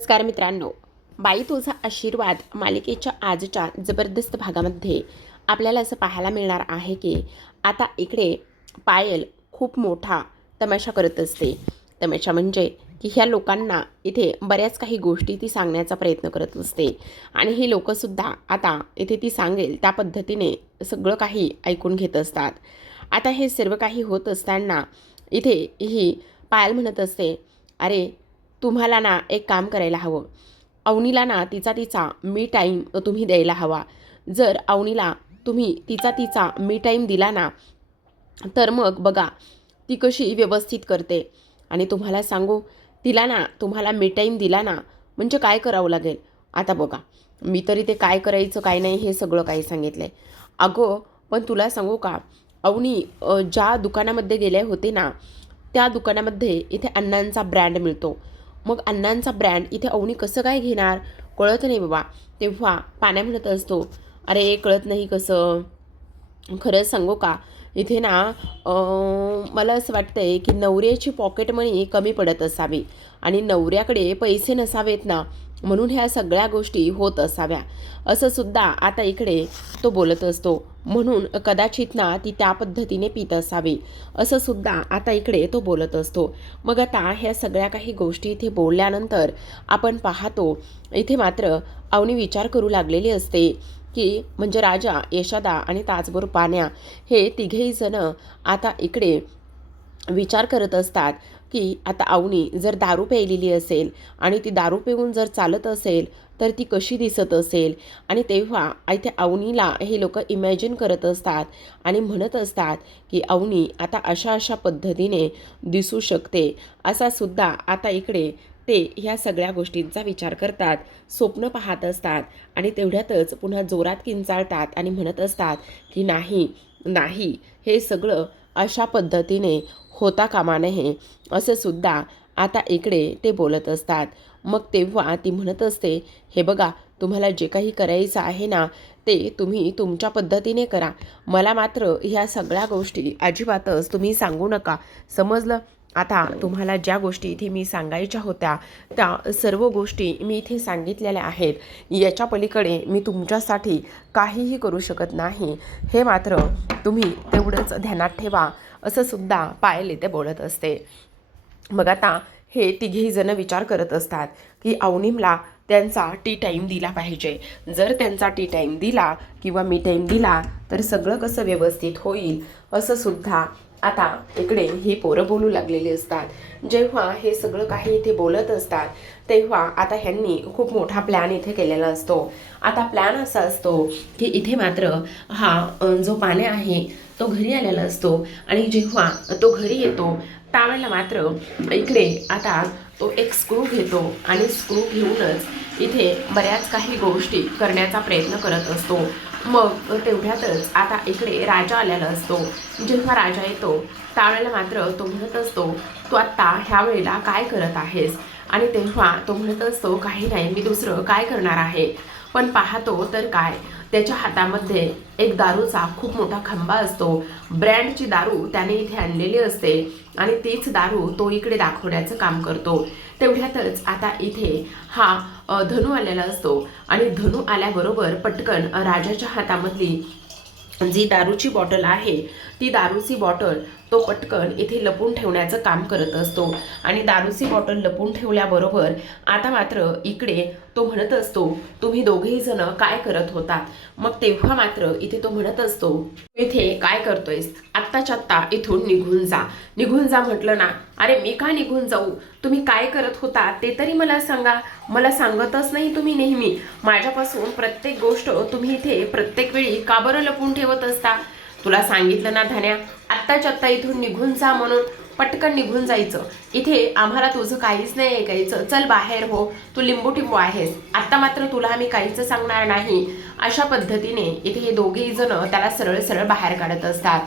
नमस्कार मित्रांनो, बाई तुझा आशीर्वाद मालिकेच्या आजच्या जबरदस्त भागामध्ये आपल्याला असं पाहायला मिळणार आहे की आता इकडे पायल खूप मोठा तमाशा करत असते. तमाशा म्हणजे की ह्या लोकांना इथे बऱ्याच काही गोष्टी ती सांगण्याचा प्रयत्न करत असते आणि ही लोकंसुद्धा आता इथे ती सांगेल त्या पद्धतीने सगळं काही ऐकून घेत असतात. आता हे सर्व काही होत असताना इथे ही पायल म्हणत असते, अरे तुम्हाला ना एक काम करायला हवं. अवनीला ना तिचा मी टाईम तुम्ही द्यायला हवा. जर अवनीला तुम्ही तिचा मी टाईम दिला ना, तर मग बघा ती कशी व्यवस्थित करते. आणि तुम्हाला सांगू, तिला ना तुम्हाला मी टाईम दिला ना म्हणजे काय करावं लागेल. आता बघा, मी तरी ते काय करायचं काय नाही हे सगळं काही सांगितलं आहे. अगं पण तुला सांगू का, अवनी ज्या दुकानामध्ये गेले होते ना, त्या दुकानामध्ये इथे अण्णांचा ब्रँड मिळतो. मग अण्णांचा ब्रँड इथे अवनी कसं काय घेणार, कळत नाही बाबा. तेव्हा पाण्या म्हणत असतो, अरे कळत नाही कसं, खरंच सांगू का, इथे ना मला असं वाटतंय की नवऱ्याची पॉकेट मनी कमी पडत असावी आणि नवऱ्याकडे पैसे नसावेत ना, म्हणून ह्या सगळ्या गोष्टी होत असाव्या, असं सुद्धा आता इकडे तो बोलत असतो. म्हणून कदाचित ना ती त्या पद्धतीने पित असावी, असं सुद्धा आता इकडे तो बोलत असतो. मग आता ह्या सगळ्या काही गोष्टी इथे बोलल्यानंतर आपण पाहतो इथे मात्र अवनी विचार करू लागलेली असते की म्हणजे राजा, यशोदा आणि त्याचबरोबर पाण्या हे तिघेही जण आता इकडे विचार करत असतात की आता अवनी जर दारू प्यायलेली असेल आणि ती दारू पिऊन जर चालत असेल तर ती कशी दिसत असेल. आणि तेव्हा इथे अवनीला हे लोक इमॅजिन करत असतात आणि म्हणत असतात की अवनी आता अशा अशा पद्धतीने दिसू शकते, असा सुद्धा आता इकडे ते ह्या सगळ्या गोष्टींचा विचार करतात, स्वप्न पाहत असतात आणि तेवढ्यातच पुन्हा जोरात किंचाळतात आणि म्हणत असतात की नाही नाही, हे सगळं अशा पद्धतीने होता कामा नये, असं सुद्धा आता इकडे ते बोलत असतात. मग तेव्हा ती म्हणत असते, हे बघा तुम्हाला जे काही करायचं आहे ना ते तुम्ही तुमच्या पद्धतीने करा, मला मात्र ह्या सगळ्या गोष्टी अजिबातच तुम्ही सांगू नका, समजलं. आता तुम्हाला ज्या गोष्टी इथे मी सांगायच्या होत्या त्या सर्व गोष्टी मी इथे सांगितलेल्या आहेत. याच्या पलीकडे मी तुमच्यासाठी काहीही करू शकत नाही, हे मात्र तुम्ही तेवढंच ध्यानात ठेवा, असं सुद्धा पायल इथे बोलत असते. मग आता हे तिघेही जण विचार करत असतात की अवनीमला त्यांचा टी टाईम दिला पाहिजे. जर त्यांचा टी टाईम दिला किंवा मी टाईम दिला तर सगळं कसं व्यवस्थित होईल, असं सुद्धा आता इकडे ही पोरं बोलू लागलेली असतात. जेव्हा हे सगळं काही इथे बोलत असतात तेव्हा आता ह्यांनी खूप मोठा प्लॅन इथे केलेला असतो. आता प्लॅन असा असतो की इथे मात्र हा जो पाण्या आहे तो घरी आलेला असतो आणि जेव्हा तो घरी येतो त्यावेळेला मात्र इकडे आता तो एक स्क्रू घेतो आणि स्क्रू घेऊनच इथे बऱ्याच काही गोष्टी करण्याचा प्रयत्न करत असतो. मग तेवढ्यातच आता इकडे राजा आलेला असतो. जेव्हा राजा येतो त्यावेळेला मात्र तो म्हणत असतो, तू आत्ता ह्या वेळेला काय करत आहेस. आणि तेव्हा तो म्हणत असतो, काही नाही, मी दुसरं काय करणार आहे. पण पाहतो तर काय, त्याच्या हातामध्ये एक दारूचा खूप मोठा खंबा असतो. ब्रँडची दारू त्याने इथे आणलेली असते आणि तीच दारू तो इकडे दाखवण्याचं काम करतो. तेवढ्यातच आता इथे हा धनू आलेला असतो आणि धनू आल्याबरोबर पटकन राजाच्या हातामधली जी दारूची बॉटल आहे ती दारूची बॉटल तो पटकन इथे लपून ठेवण्याचं काम करत असतो. आणि दारूची बॉटल लपून ठेवल्याबरोबर आता मात्र इकडे तो म्हणत असतो, तुम्ही दोघेही जण काय करत होतात. मग तेव्हा मात्र इथे तो म्हणत असतो, इथे काय करतोयस, आत्ताच्या आत्ता इथून निघून जा. निघून जा म्हटलं ना, अरे मी का निघून जाऊ, तुम्ही काय करत होता ते तरी मला सांगा. मला सांगतच नाही तुम्ही नेहमी, माझ्यापासून प्रत्येक गोष्ट तुम्ही इथे प्रत्येक वेळी का बरं लपून ठेवत असता. तुला सांगितलं ना धन्या, आत्ताच्या आत्ता इथून निघून जा म्हणून, पटकन निघून जायचं. इथे आम्हाला तुझं काहीच नाही ऐकायचं, चल बाहेर हो, तू लिंबू टिंबू आहेस, आत्ता मात्र तुला आम्ही काहीच सांगणार नाही. अशा पद्धतीने इथे हे दोघेही जण त्याला सरळ सरळ बाहेर काढत असतात.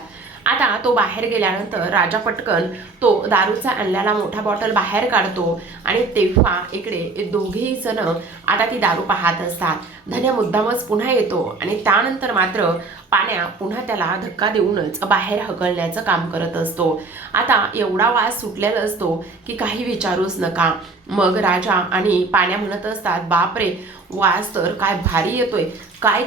आता तो बाहेर गेल्यानंतर राजा पटकन तो दारूचा आणलेला मोठा बॉटल बाहेर काढतो आणि तेव्हा इकडे दोघेही जण आता ती दारू पाहत असतात। धन्या मुद्दामच पुन्हा येतो आणि त्यानंतर मात्र पाण्या पुन्हा त्याला धक्का देऊनच बाहेर हकलण्याचं काम करत असतो। आता एवढा वास सुटलेला असतो की काही विचारूच नका। मग राजा आणि पाण्या म्हणत असतात, बापरे वास तर काय भारी येतोय, काय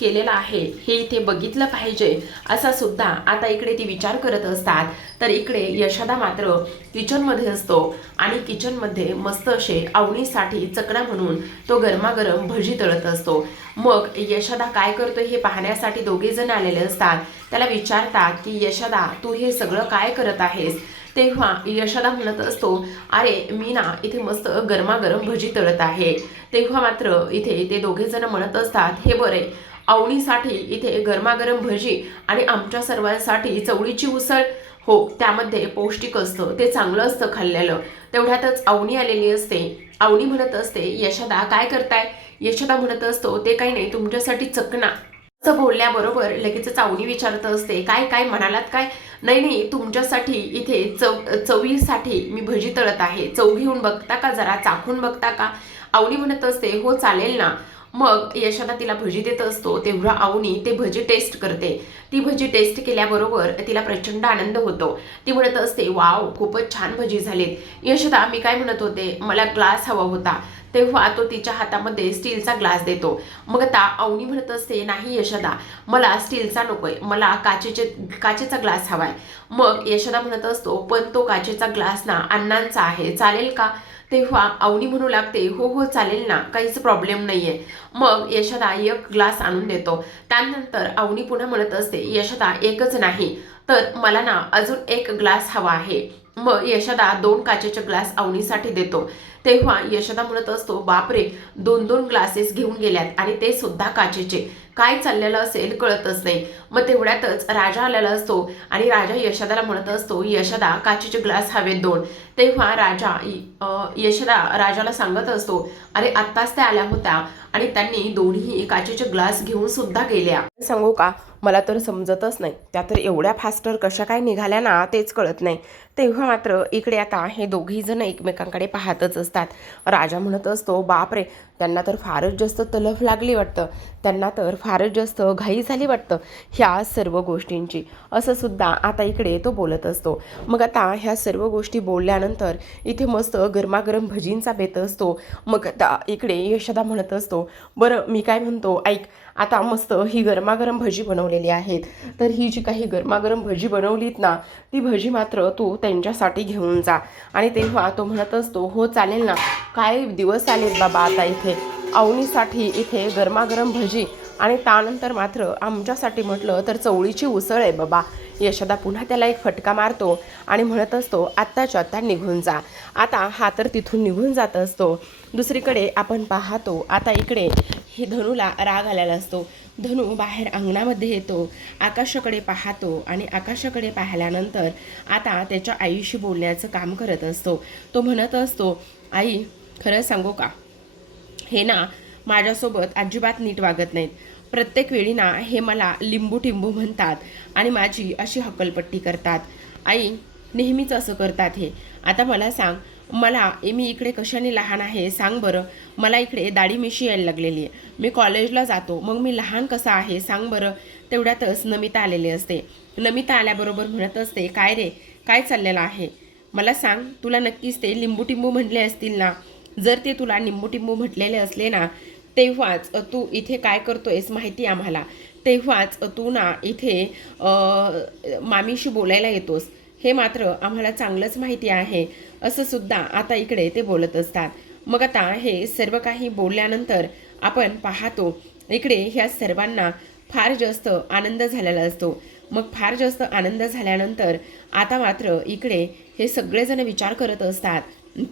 केलेलं आहे हे इथे बघितलं पाहिजे असा सुद्धा आता इकडे ती विचार करत असतात। तर इकडे यशोदा मात्र किचनमध्ये असतो आणि किचनमध्ये मस्त असे अवनीसाठी चकना म्हणून तो गरमागरम भजी तळत असतो। मग यशोदा काय करतोय हे पाहण्यासाठी दोघे जण आलेले असतात। त्याला विचारतात की यशोदा तू हे सगळं काय करत आहेस? तेव्हा यशोदा म्हणत असतो, अरे मी ना इथे मस्त गरमागरम भजी तळत आहे। तेव्हा मात्र इथे ते दोघे जण म्हणत असतात, हे बरे अवनीसाठी इथे गरमागरम भजी आणि आमच्या सर्वांसाठी चवळीची उसळ, हो त्यामध्ये पौष्टिक असतं, ते चांगलं असतं खाल्लेलं। तेवढ्यातच अवनी आलेली असते। अवनी म्हणत असते, यशोदा काय करताय? यशोदा म्हणत असतो, ते काही नाही तुमच्यासाठी चकना। असं बोलल्याबरोबर लगेच अवनी विचारत असते, काय काय म्हणालात काय? नाही नाही तुमच्यासाठी इथे चवीसाठी मी भजी तळत आहे, चव घेऊन बघता का, जरा चाखून बघता का? अवनी म्हणत असते, हो चालेल ना। मग यशोदा तिला भजी देत असतो तेव्हा अवनी ते भजी टेस्ट करते। ती भजी टेस्ट केल्याबरोबर तिला प्रचंड आनंद होतो। ती म्हणत असते, वाव खूपच छान भजी झालीत। यशोदा मी काय म्हणत होते, मला ग्लास हवा होता। तेव्हा तो तिच्या हातामध्ये स्टीलचा ग्लास देतो। मग आता अवनी म्हणत असते, नाही यशोदा मला स्टीलचा नकोय, मला काचेचा ग्लास हवाय। मग यशोदा म्हणत असतो, पण तो काचेचा ग्लास ना अण्णांचा आहे, चालेल का? तेव्हा अवनी म्हणू लागते, हो हो चालेल ना, काहीच प्रॉब्लेम नाहीये। मग यशोदा एक ग्लास आणून देतो। त्यानंतर अवनी पुन्हा म्हणत असते, यशोदा एकच नाही तर मला ना अजून एक ग्लास हवा आहे। मग यशोदा 2 काचेचे ग्लास अवनीसाठी देतो। तेव्हा यशोदा म्हणत असतो, बापरे 2-2 ग्लासेस घेऊन गेल्यात आणि ते सुद्धा काचेचे, काय चाललेलं असेल कळतच नाही। मग तेवढ्यातच राजा आलेला असतो आणि राजा यशोदाला म्हणत असतो, यशोदा काचेचे ग्लास हवेत 2। तेव्हा यशोदा राजाला सांगत असतो, अरे आत्ताच त्या आल्या होत्या आणि त्यांनी दोन्ही काचेचे ग्लास घेऊन सुद्धा गेल्या। सांगू का, मला तर समजतच नाही त्या तर एवढ्या फास्टर कशा काय निघाल्या ना तेच कळत नाही। तेव्हा मात्र इकडे आता हे दोघी जण एकमेकांकडे पाहतच असतात। राजा म्हणत असतो, बापरे त्यांना तर फारच जास्त तलफ लागली वाटतं, त्यांना तर फारच जास्त घाई झाली वाटतं ह्या सर्व गोष्टींची, असं सुद्धा आता इकडे तो बोलत असतो। मग आता ह्या सर्व गोष्टी बोलल्यानंतर इथे मस्त गरमागरम भजींचा बेत असतो। मग आता इकडे यशोदा म्हणत असतो, बरं मी काय म्हणतो ऐक, आता मस्त ही गरमागरम भजी बनवलेली आहेत, तर ही जी काही गरमागरम भजी बनवलीत ना ती भजी मात्र तू त्यांच्यासाठी घेऊन जा। आणि तेव्हा तो म्हणत असतो, हो चालेल ना, काय दिवस आलेत बाबा आता इथे अवनीसाठी इथे गरमागरम भजी आणि त्यानंतर मात्र आमच्यासाठी म्हटलं तर चवळीची उसळ आहे बाबा। यशोदा पुन्हा त्याला एक फटका मारतो आणि म्हणत असतो, आत्ताच्या आत्ता निघून जा। आता हा तर तिथून निघून जात असतो। दुसरीकडे आपण पाहतो आता इकडे हे धनूला राग आलेला असतो। धनू बाहेर अंगणामध्ये येतो, आकाशाकडे पाहतो आणि आकाशाकडे पाहिल्यानंतर आता त्याच्या आईशी बोलण्याचं काम करत असतो। तो म्हणत असतो, आई खरं सांगू का, हे ना माझ्यासोबत अजिबात नीट वागत नाहीत, प्रत्येक वेळी ना हे मला लिंबू टिंबू म्हणतात आणि माझी अशी हकलपट्टी करतात। आई नेहमीच असं करतात हे। आता मला सांग, मी इकडे कशाने लहान आहे सांग बरं? मला इकडे दाढी मिशी यायला लागलेली आहे, मी कॉलेजला जातो, मग मी लहान कसा आहे सांग बरं? तेवढ्यातच नमिता आलेली असते। नमिता आल्याबरोबर म्हणत असते, काय रे काय चाललेलं आहे, मला सांग, तुला नक्कीच ते लिंबू टिंबू म्हटले असतील ना? जर ते तुला लिंबू टिंबू म्हटलेले असले ना तेव्हाच तू इथे काय करतोयस माहिती आम्हाला, तेव्हाच तू ना इथे मामीशी बोलायला येतोस, हे मात्र आम्हाला चांगलंच माहिती आहे, असं सुद्धा आता इकडे ते बोलत असतात। मग आता हे सर्व काही बोलल्यानंतर आपण पाहतो इकडे ह्या सर्वांना फार जास्त आनंद झालेला असतो। मग फार जास्त आनंद झाल्यानंतर आता मात्र इकडे हे सगळेजण विचार करत असतात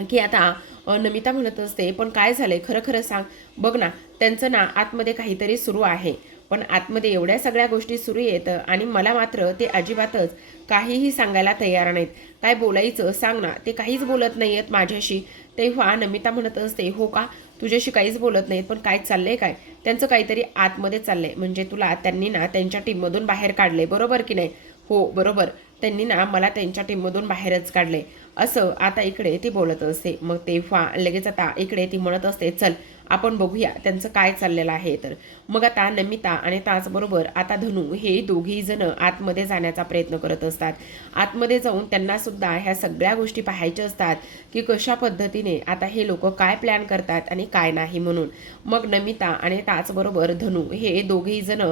की आता नमिता म्हणत असते, पण काय झालंय खरं खरं सांग, बघ ना त्यांचं ना आतमध्ये काहीतरी सुरू आहे, पण आतमध्ये एवढ्या सगळ्या गोष्टी सुरू आहेत आणि मला मात्र ते अजिबातच काहीही सांगायला तयार नाहीत, काय बोलायचं सांग ना, ते काहीच बोलत नाही आहेत माझ्याशी। तेव्हा नमिता म्हणत असते, हो का तुझ्याशी काहीच बोलत नाहीत, पण काय चाललंय काय, त्यांचं काहीतरी आतमध्ये चाललंय, म्हणजे तुला त्यांनी ना त्यांच्या टीममधून बाहेर काढले बरोबर की नाही? हो बरोबर, त्यांनी ना मला त्यांच्या टीममधून बाहेरच काढले, असं आता इकडे ती बोलत असते. मग तेव्हा लगेच आता इकडे ती म्हणत असते, चल आपण बघूया त्यांचं काय चाललेलं आहे. तर मग आता नमिता आणि त्याचबरोबर आता धनू हे दोघी जण आतमध्ये जाण्याचा प्रयत्न करत असतात. आतमध्ये जाऊन त्यांना सुद्धा ह्या सगळ्या गोष्टी पाहायच्या असतात की कशा पद्धतीने आता हे लोक काय प्लॅन करतात आणि काय नाही म्हणून. मग नमिता आणि त्याचबरोबर धनू हे दोघेही जण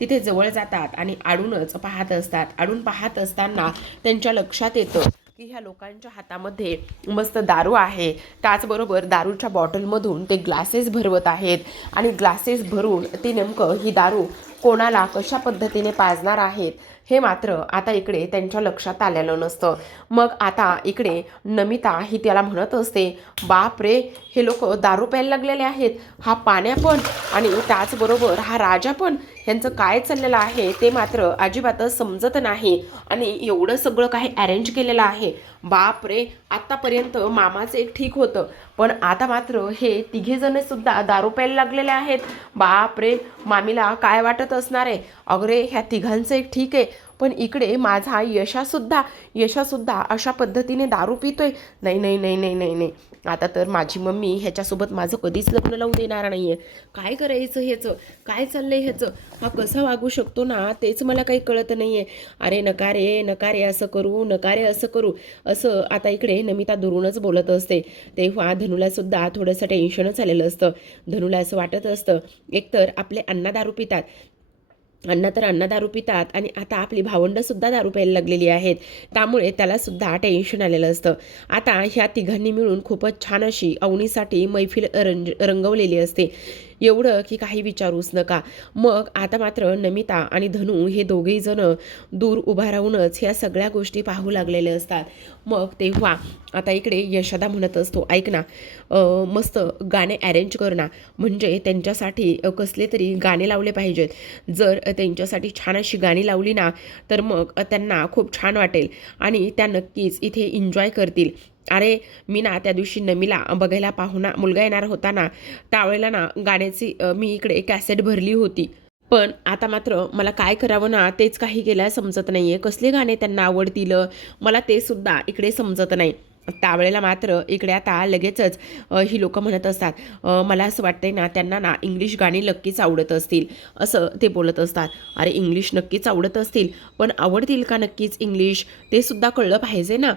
तिथे जवळ जातात आणि आडूनच पाहत असतात. आडून पाहत असताना त्यांच्या लक्षात येतं की ह्या लोकांच्या हातामध्ये मस्त दारू आहे. त्याचबरोबर दारूच्या बॉटलमधून ते ग्लासेस भरवत आहेत आणि ग्लासेस भरून ती नेमकं ही दारू कोणाला कशा पद्धतीने पाजणार आहेत हे मात्र आता इकडे त्यांच्या लक्षात आलेलं नसतं. मग आता इकडे नमिता ही त्याला म्हणत असते, बाप रे, हे लोक दारू प्यायला लागलेले आहेत, हा पाण्या पण आणि त्याचबरोबर हा राजा पण, ह्यांचं काय चाललेलं आहे ते मात्र अजिबातच समजत नाही. आणि एवढं सगळं काही अरेंज केलेलं आहे, बाप रे, आत्तापर्यंत मामाचं एक ठीक होतं, पण आता मात्र हे तिघेजण सुद्धा दारू प्यायला लागलेले आहेत. बाप रे, मामीला काय वाटत असणार आहे, अगरे ह्या तिघांचं एक ठीक आहे, पण इकडे माझा यशासुद्धा अशा पद्धतीने दारू पितोय. नाही नाही नाही नाही नाही नाही, आता तर माझी मम्मी ह्याच्यासोबत माझं कधीच लग्न लावू देणार नाही आहे. काय करायचं ह्याचं, काय चाललंय ह्याचं, हा कसा वागू शकतो ना तेच मला काही कळत नाही आहे. अरे नका रे असं करू, नका रे असं करू, असं आता इकडे नमिता दुरूनच बोलत असते. तेव्हा धनुला सुद्धा थोडंसं टेन्शनच आलेलं असतं. धनुला असं वाटत असतं, एकतर आपले अण्णा दारू पितात, अण्णा दारू पितात आणि आता आपली भावंडंसुद्धा दारू प्यायला लागलेली आहेत, त्यामुळे त्यालासुद्धा टेन्शन आलेलं असतं. आता ह्या तिघांनी मिळून खूपच छान अशी अवनीसाठी मैफिल रंगवलेली असते, एवढं की काही विचारूच नका. मग आता मात्र नमिता आणि धनू हे दोघेही जण दूर उभा राहूनच ह्या सगळ्या गोष्टी पाहू लागलेले असतात. मग तेव्हा आता इकडे यशोदा म्हणत असतो, ऐक ना, मस्त गाणे अरेंज कर ना, म्हणजे त्यांच्यासाठी कसले तरी गाणे लावले पाहिजेत. जर त्यांच्यासाठी छान अशी गाणी लावली ना तर मग त्यांना खूप छान वाटेल आणि त्या नक्कीच इथे एन्जॉय करतील. अरे मी ना त्या दिवशी नमीला बघायला मुलगा येणार होता ना, त्यावेळेला ना गाण्याची मी इकडे कॅसेट भरली होती, पण आता मात्र मला काय करावं ना तेच काही केलं समजत नाही आहे. कसले गाणे त्यांना आवडतील मला ते सुद्धा इकडे समजत नाही. त्यावेळेला मात्र इकडे आता लगेचच ही लोकं म्हणत असतात, मला असं वाटतंय ना त्यांना ना इंग्लिश गाणी नक्कीच आवडत असतील, असं ते बोलत असतात. अरे इंग्लिश नक्कीच आवडत असतील, पण आवडतील का नक्कीच इंग्लिश ते सुद्धा कळलं पाहिजे ना.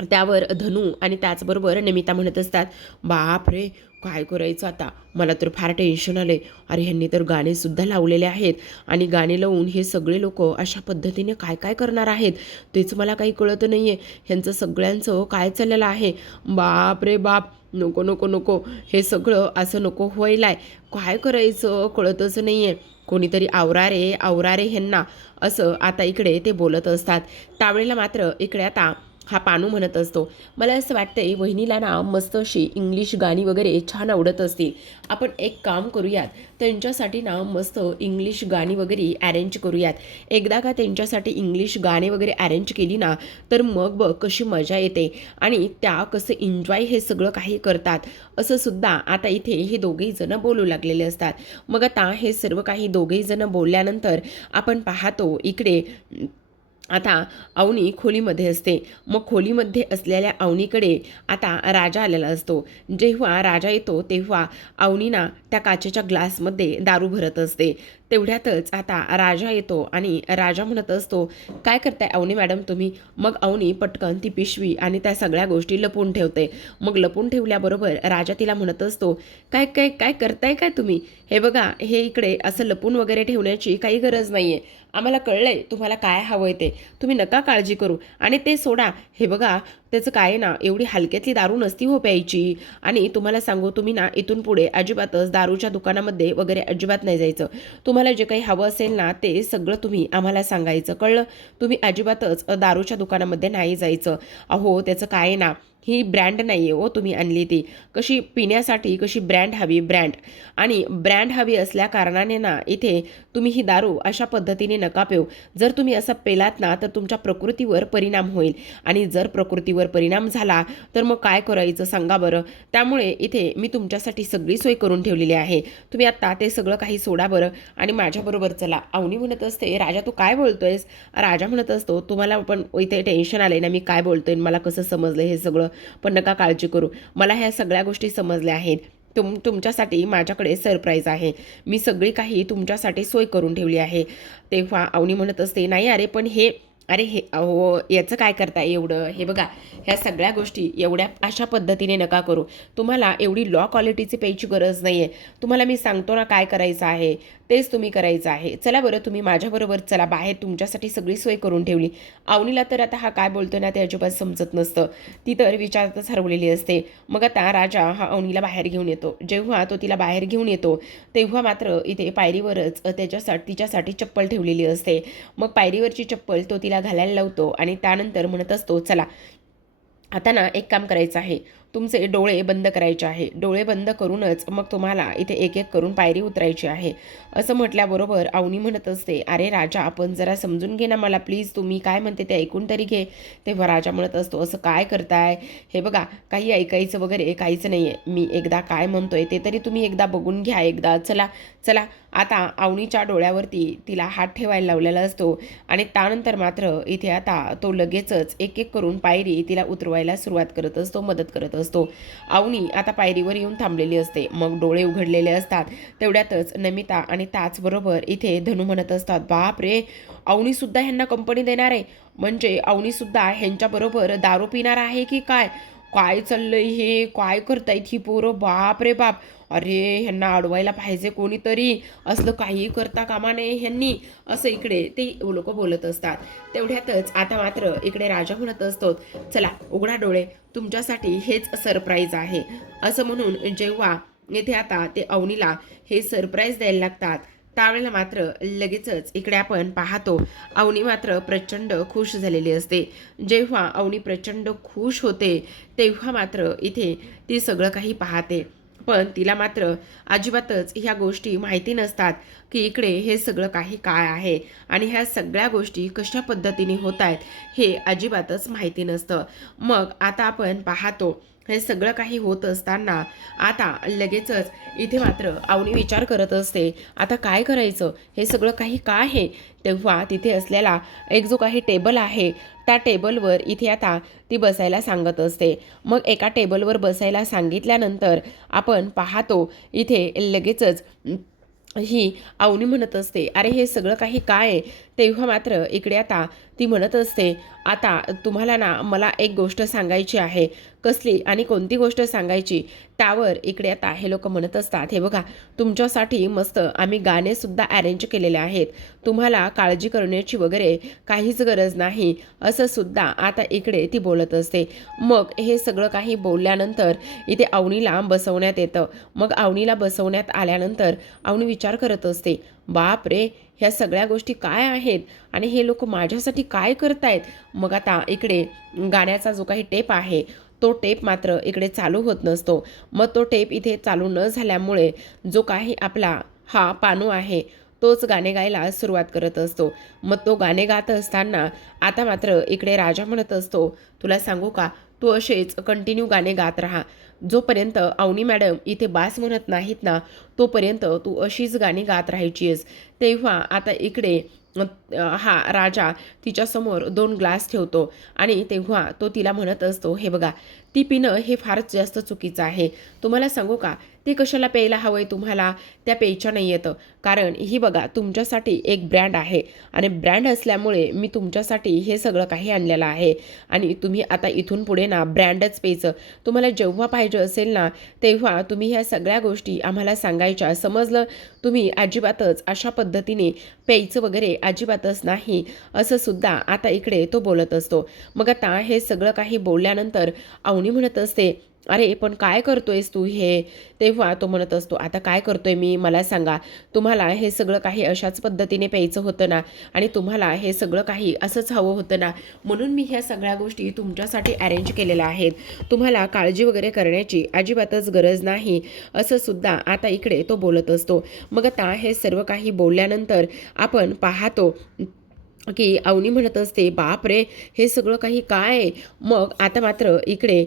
त्यावर धनू आणि त्याचबरोबर नमिता म्हणत असतात, बाप रे, काय करायचं आता, मला तर फार टेन्शन आले. अरे ह्यांनी तर गाणेसुद्धा लावलेले आहेत आणि गाणे लावून हे सगळे लोक अशा पद्धतीने काय काय करणार आहेत तेच मला काही कळत नाही आहे. ह्यांचं सगळ्यांचं काय चाललेलं आहे, बाप रे बाप, नको नको नको, हे सगळं असं नको व्हायलाय, काय करायचं कळतच नाही आहे. कोणीतरी आवरा रे ह्यांना, असं आता इकडे ते बोलत असतात. त्यावेळेला मात्र इकडे आता हा पानू म्हणत असतो, मला असं वाटतंय वहिनीला ना मस्त अशी इंग्लिश गाणी वगैरे छान आवडत असतील, आपण एक काम करूयात, त्यांच्यासाठी ना मस्त इंग्लिश गाणी वगैरे अरेंज करूयात. एकदा का त्यांच्यासाठी इंग्लिश गाणे वगैरे अरेंज केली ना तर मग बघ कशी मजा येते आणि त्या कसं एन्जॉय हे सगळं काही करतात, असं सुद्धा आता इथे हे दोघेही जण बोलू लागलेले असतात. मग आता हे सर्व काही दोघेही जण बोलल्यानंतर आपण पाहतो इकडे आता अवनी खोलीमध्ये असते. मग खोलीमध्ये असलेल्या अवनीकडे आता राजा आलेला असतो. जेव्हा राजा येतो तेव्हा अवनीना त्या काचेच्या ग्लासमध्ये दारू भरत असते. तेवढ्यातच आता राजा येतो आणि राजा म्हणत असतो, काय करताय अवनी मॅडम तुम्ही. मग अवनी पटकन ती पिशवी आणि त्या सगळ्या गोष्टी लपून ठेवते. मग लपून ठेवल्याबरोबर राजा तिला म्हणत असतो, काय काय काय करताय काय तुम्ही, हे बघा हे इकडे असं लपून वगैरे ठेवण्याची काही गरज नाही आहे, आम्हाला कळलंय तुम्हाला काय हवंय ते, तुम्ही नका काळजी करू आणि ते सोडा. हे बघा त्याचं काय ना, एवढी हलक्यातली दारू नसती हो प्यायची. आणि तुम्हाला सांगू, तुम्ही ना इथून पुढे अजिबातच दारूच्या दुकानामध्ये वगैरे अजिबात नाही जायचं. तुम्हाला जे काही हवं असेल ना ते सगळं तुम्ही आम्हाला सांगायचं, कळलं. तुम्ही अजिबातच दारूच्या दुकानामध्ये नाही जायचं. अहो त्याचं काय ना, ही ब्रँड नाही आहे हो तुम्ही आणली ती. कशी पिण्यासाठी कशी ब्रँड हवी, ब्रँड. आणि ब्रँड हवी असल्या कारणाने ना इथे तुम्ही ही दारू अशा पद्धतीने नका पिऊ. जर तुम्ही असं पेलात ना तर तुमच्या प्रकृतीवर परिणाम होईल, आणि जर प्रकृतीवर परिणाम झाला तर मग काय करायचं सांगा बरं. त्यामुळे इथे मी तुमच्यासाठी सगळी सोय करून ठेवलेली आहे. तुम्ही आत्ता ते सगळं काही सोडा बरं आणि माझ्याबरोबर चला. अवनी म्हणत असते, राजा तू काय बोलतोयस? राजा म्हणत असतो, तुम्हाला पण इथे टेन्शन आलंय ना मी काय बोलतोय, मला कसं समजलं हे सगळं. पण नका काळजी करू, मला ह्या सगळ्या गोष्टी समजल्या आहेत. तुमच्यासाठी माझ्याकडे सरप्राईज आहे. मी सगळी काही तुमच्यासाठी सोय करून ठेवली आहे. तेव्हा अवनी म्हणत असते, नाही अरे पण हे, अरे हे अहो याचं काय करताय एवढं? हे बघा, ह्या सगळ्या गोष्टी एवढ्या अशा पद्धतीने नका करू. तुम्हाला एवढी लॉ क्वालिटीची प्यायची गरज नाही आहे. तुम्हाला मी सांगतो ना काय करायचं आहे तेच तुम्ही करायचं आहे. चला बरं तुम्ही माझ्याबरोबर चला, बाहेर तुमच्यासाठी सगळी सोय करून ठेवली. अवनीला तर आता हा काय बोलतोय ना ते अजिबात समजत नसतं. ती तर विचारातच हरवलेली असते. मग आता राजा हा अवनीला बाहेर घेऊन येतो. जेव्हा तो तिला बाहेर घेऊन येतो तेव्हा मात्र इथे पायरीवरच तिच्यासाठी चप्पल ठेवलेली असते. मग पायरीवरची चप्पल तो तिला घालायला लावतो आणि त्यानंतर म्हणत असतो, चला आता ना एक काम करायचं आहे, तुमचे डोळे बंद करायचे आहे. डोळे बंद करूनच मग तुम्हाला इथे एक एक करून पायरी उतरायची आहे. असं म्हटल्याबरोबर अवनी म्हणत असते, अरे राजा आपण जरा समजून घे ना मला प्लीज, तुम्ही काय म्हणते ते ऐकून तरी घे. तेव्हा राजा म्हणत असतो, असं काय करताय? हे बघा काही ऐकायचं वगैरे काहीच नाही आहे. मी एकदा काय म्हणतोय ते तरी तुम्ही एकदा बघून घ्या एकदा. चला चला. आता अवनीच्या डोळ्यावरती तिला हात ठेवायला लावलेला असतो आणि त्यानंतर मात्र इथे आता तो लगेचच एक एक करून पायरी तिला उतरवायला सुरुवात करत असतो, मदत करत असतो. अवनी आता पायरीवर येऊन थांबलेली असते. मग डोळे उघडलेले असतात. तेवढ्यातच नमिता आणि त्याचबरोबर इथे धनू म्हणत असतात, बाप रे अवनीसुद्धा ह्यांना कंपनी देणार आहे, म्हणजे अवनीसुद्धा ह्यांच्याबरोबर दारू पिणार आहे की काय? काय चाललंय हे? काय करतायत ही पोरं? बाप रे बाप. अरे ह्यांना अडवायला पाहिजे कोणीतरी, असलं काही करता कामा नये ह्यांनी, असं इकडे ते लोक बोलत असतात. तेवढ्यातच आता मात्र इकडे राजा म्हणत असतो, चला उघडा डोळे, तुमच्यासाठी हेच सरप्राईज आहे. असं म्हणून जेव्हा येथे आता ते अवनीला हे सरप्राईज द्यायला लागतात त्यावेळेला मात्र लगेचच इकडे आपण पाहतो अवनी मात्र प्रचंड खुश झालेली असते. जेव्हा अवनी प्रचंड खुश होते तेव्हा मात्र इथे ती सगळं काही पाहते. पण तिला मात्र अजिबातच ह्या गोष्टी माहिती नसतात की इकडे हे सगळं काही काय आहे आणि ह्या सगळ्या गोष्टी कशा पद्धतीने होत आहेत हे अजिबातच माहिती नसतं. मग आता आपण पाहतो हे सगळं काही होत असताना आता लगेचच इथे मात्र अवनी विचार करत असते, आता काय करायचं, हे सगळं काही काय आहे. तेव्हा तिथे असलेला एक जो काही टेबल आहे त्या टेबलवर इथे आता ती बसायला सांगत असते. मग एका टेबलवर बसायला सांगितल्यानंतर आपण पाहतो इथे लगेचच ही अवनी म्हणत असते, अरे हे सगळं काही काय आहे. तेव्हा मात्र इकडे आता ती म्हणत असते, आता तुम्हाला ना मला एक गोष्ट सांगायची आहे. कसली आणि कोणती गोष्ट सांगायची? त्यावर इकडे आता हे लोक म्हणत असतात, हे बघा तुमच्यासाठी मस्त आम्ही गाणेसुद्धा अरेंज केलेले आहेत, तुम्हाला काळजी करण्याची वगैरे काहीच गरज नाही, असं सुद्धा आता इकडे ती बोलत असते. मग हे सगळं काही बोलल्यानंतर इथे अवनीला बसवण्यात येतं. मग अवनीला बसवण्यात आल्यानंतर अवनी विचार करत असते, बाप रे ह्या सगळ्या गोष्टी काय आहेत आणि हे लोक माझ्यासाठी काय करतायत. मग आता इकडे गाण्याचा जो काही टेप आहे तो टेप मात्र इकडे चालू होत नसतो. मग तो टेप इथे चालू न झाल्यामुळे जो काही आपला हा पानू आहे तोच गाणे गायला सुरुवात करत असतो. मग तो गाणे गात असताना आता मात्र इकडे राजा म्हणत असतो, तुला सांगू का, तू असेच कंटिन्यू गाणे गात राहा. जोपर्यंत अवनी मॅडम इथे बास म्हणत नाहीत ना तोपर्यंत तू अशीच गाणी गात राहायची आहेस. तेव्हा आता इकडे हा राजा तिच्यासमोर 2 ग्लास ठेवतो आणि तेव्हा तो तिला म्हणत असतो, हे बघा ती पिणं हे फारच जास्त चुकीचं आहे. तुम्हाला सांगू का, ते कशाला प्यायला हवं आहे तुम्हाला, त्या प्यायच्या नाही येतं. कारण ही बघा तुमच्यासाठी एक ब्रँड आहे आणि ब्रँड असल्यामुळे मी तुमच्यासाठी हे सगळं काही आणलेलं आहे आणि तुम्ही आता इथून पुढे ना ब्रँडच प्यायचं. तुम्हाला जेव्हा पाहिजे असेल ना तेव्हा तुम्ही ह्या सगळ्या गोष्टी आम्हाला सांगायच्या, समजलं. तुम्ही अजिबातच अशा पद्धतीने प्यायचं वगैरे अजिबातच नाही, असं सुद्धा आता इकडे तो बोलत असतो. मग आता हे सगळं काही बोलल्यानंतर अवनी म्हणत असते, अरे पण काय करतोयस तू हे? तेव्हा तो म्हणत असतो, आता काय करतोय मी मला सांगा. तुम्हाला हे सगळं काही अशाच पद्धतीने प्यायचं होतं ना, आणि तुम्हाला हे सगळं काही असंच हवं होतं ना, म्हणून मी ह्या सगळ्या गोष्टी तुमच्यासाठी अरेंज केलेल्या आहेत. तुम्हाला काळजी वगैरे करण्याची अजिबातच गरज नाही, असं सुद्धा आता इकडे तो बोलत असतो. मग आता हे सर्व काही बोलल्यानंतर आपण पाहतो की अवनी म्हणत असते, बाप रे, हे सगळं काही काय आहे? मग आता मात्र इकडे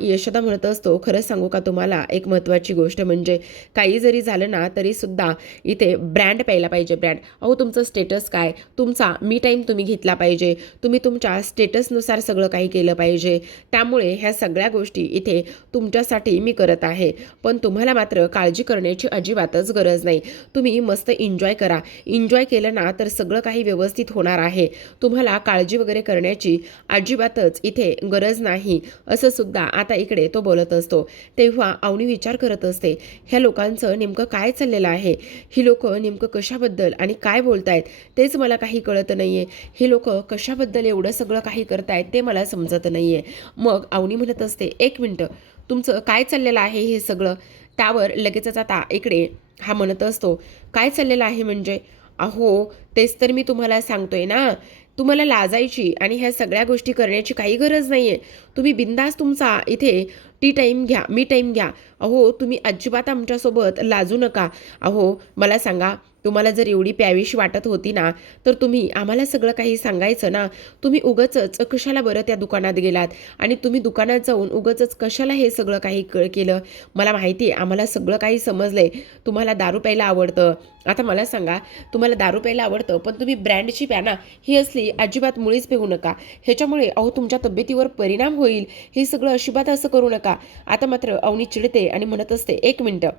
यशोदा म्हणत असतो, खरंच सांगू का तुम्हाला एक महत्त्वाची गोष्ट, म्हणजे काही जरी झालं ना तरी सुद्धा इथे ब्रँड प्यायला पाहिजे, ब्रँड. अहो तुमचं स्टेटस काय, तुमचा मी टाईम तुम्ही घेतला पाहिजे, तुम्ही तुमच्या स्टेटसनुसार सगळं काही केलं पाहिजे. त्यामुळे ह्या सगळ्या गोष्टी इथे तुमच्यासाठी मी करत आहे, पण तुम्हाला मात्र काळजी करण्याची अजिबातच गरज नाही. तुम्ही मस्त एन्जॉय करा. एन्जॉय केलं ना तर सगळं काही व्यवस्थित होणार आहे. तुम्हाला काळजी वगैरे करण्याची अजिबातच इथे गरज नाही, असं सुद्धा आता इकडे तो बोलत असतो. तेव्हा अवनी विचार करत असते, ह्या लोकांचं नेमकं काय चाललेलं आहे? ही लोक नेमकं कशाबद्दल आणि काय बोलतायत तेच मला काही कळत नाहीये. हे लोक कशाबद्दल एवढं सगळं काही करतायत ते मला समजत नाहीये. मग अवनी म्हणत असते, एक मिनिट, तुमचं काय चाललेलं आहे हे सगळं? त्यावर लगेचच आता इकडे हा म्हणत असतो, काय चाललेलं आहे म्हणजे? अहो तेच तर मी तुम्हाला सांगतोय ना, तुम्हाला लाजायची आणि ह्या सगळ्या गोष्टी करण्याची काही गरज नाहीये. तुम्ही बिंदास तुमचा इथे टी टाईम घ्या, मी टाईम घ्या. अहो तुम्ही अजिबात आमच्यासोबत लाजू नका. अहो मला सांगा, तुम्हाला जर एवढी प्यावीशी वाटत होती ना तर तुम्ही आम्हाला सगळं काही सांगायचं ना. तुम्ही उगचच कशाला बरं त्या दुकानात गेलात, आणि तुम्ही दुकानात जाऊन उगचच कशाला हे सगळं काही केलं? मला माहिती आहे, आम्हाला सगळं काही समजलंय. तुम्हाला दारू प्यायला आवडतं. आता मला सांगा, तुम्हाला दारू प्यायला आवडतं पण तुम्ही ब्रँडची प्या ना, ही असली अजिबात मुळीच पिऊ नका. ह्याच्यामुळे अहो तुमच्या तब्येतीवर परिणाम होईल. हे सगळं अजिबात असं करू नका. आता मात्र अवनी चिडते आणि म्हणत असते, एक मिनटं,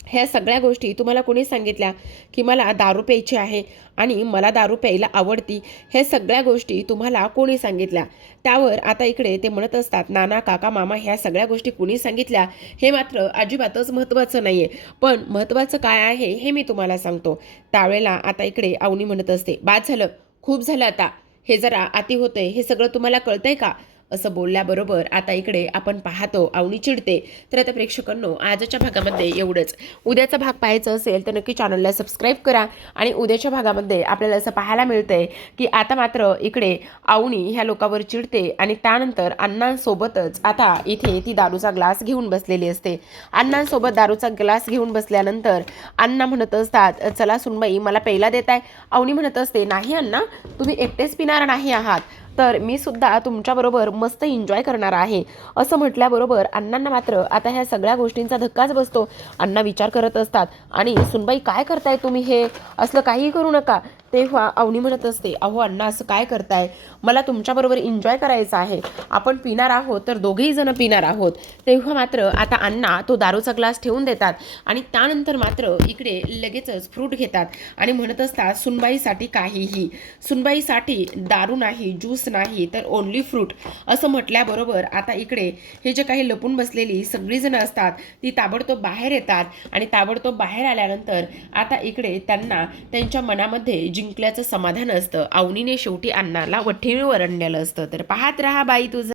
ह्या सगळ्या गोष्टी तुम्हाला कोणी सांगितल्या की मला दारू प्यायची आहे आणि मला दारू प्यायला आवडती? ह्या सगळ्या गोष्टी तुम्हाला कोणी सांगितल्या? त्यावर आता इकडे ते म्हणत असतात, नाना काका मामा ह्या सगळ्या गोष्टी कोणी सांगितल्या हे मात्र अजिबातच महत्त्वाचं नाहीये, पण महत्त्वाचं काय आहे हे मी तुम्हाला सांगतो. त्यावेळेला आता इकडे अवनी म्हणत असते, बाद झालं, खूप झालं आता, हे जरा अति होतंय, हे सगळं तुम्हाला कळतंय का? असं बोलल्याबरोबर आता इकडे आपण पाहतो अवनी चिडते. तर आता प्रेक्षकांनो, आजच्या भागामध्ये एवढंच. उद्याचा भाग पाहायचा असेल तर नक्की चॅनलला सबस्क्राईब करा. आणि उद्याच्या भागामध्ये आपल्याला असं पाहायला मिळतंय की आता मात्र इकडे अवनी ह्या लोकांवर चिडते आणि त्यानंतर अण्णांसोबतच आता इथे ती दारूचा ग्लास घेऊन बसलेली असते. अण्णांसोबत दारूचा ग्लास घेऊन बसल्यानंतर अण्णा म्हणत असतात, चला सुनबाई मला प्यायला देताय? अवनी म्हणत असते, नाही अण्णा, तुम्ही एकटेच पिणार नाही आहात, तर मी सुद्धा तुमच्याबरोबर मस्त एन्जॉय करणार आहे. असं म्हटल्याबरोबर अण्णांना मात्र आता ह्या सगळ्या गोष्टींचा धक्काच बसतो. अण्णा विचार करत असतात, आणि सुनबाई काय करताय तुम्ही? हे असलं काहीही करू नका. तेव्हा अवनी म्हणत असते, अहो अण्णा असं काय करताय? मला तुमच्याबरोबर एन्जॉय करायचं आहे. आपण पिणार आहोत तर दोघेही जण पिणार आहोत. तेव्हा मात्र आता अण्णा तो दारूचा ग्लास ठेवून देतात आणि त्यानंतर मात्र इकडे लगेचच फ्रूट घेतात आणि म्हणत असतात, सुनबाईसाठी काहीही, सुनबाईसाठी दारू नाही, ज्यूस नाही, तर ओन्ली फ्रूट. असं म्हटल्याबरोबर आता इकडे हे जे काही लपून बसलेली सगळी जण असतात ती ताबडतोब बाहेर येतात आणि ताबडतोब बाहेर आल्यानंतर आता इकडे त्यांना त्यांच्या मनामध्ये जिंकल्याचं समाधान असतं. अवनीने शेवटी अण्णाला वठीवर आणलेलं असतं. तर पाहत रहा बाई तुझं.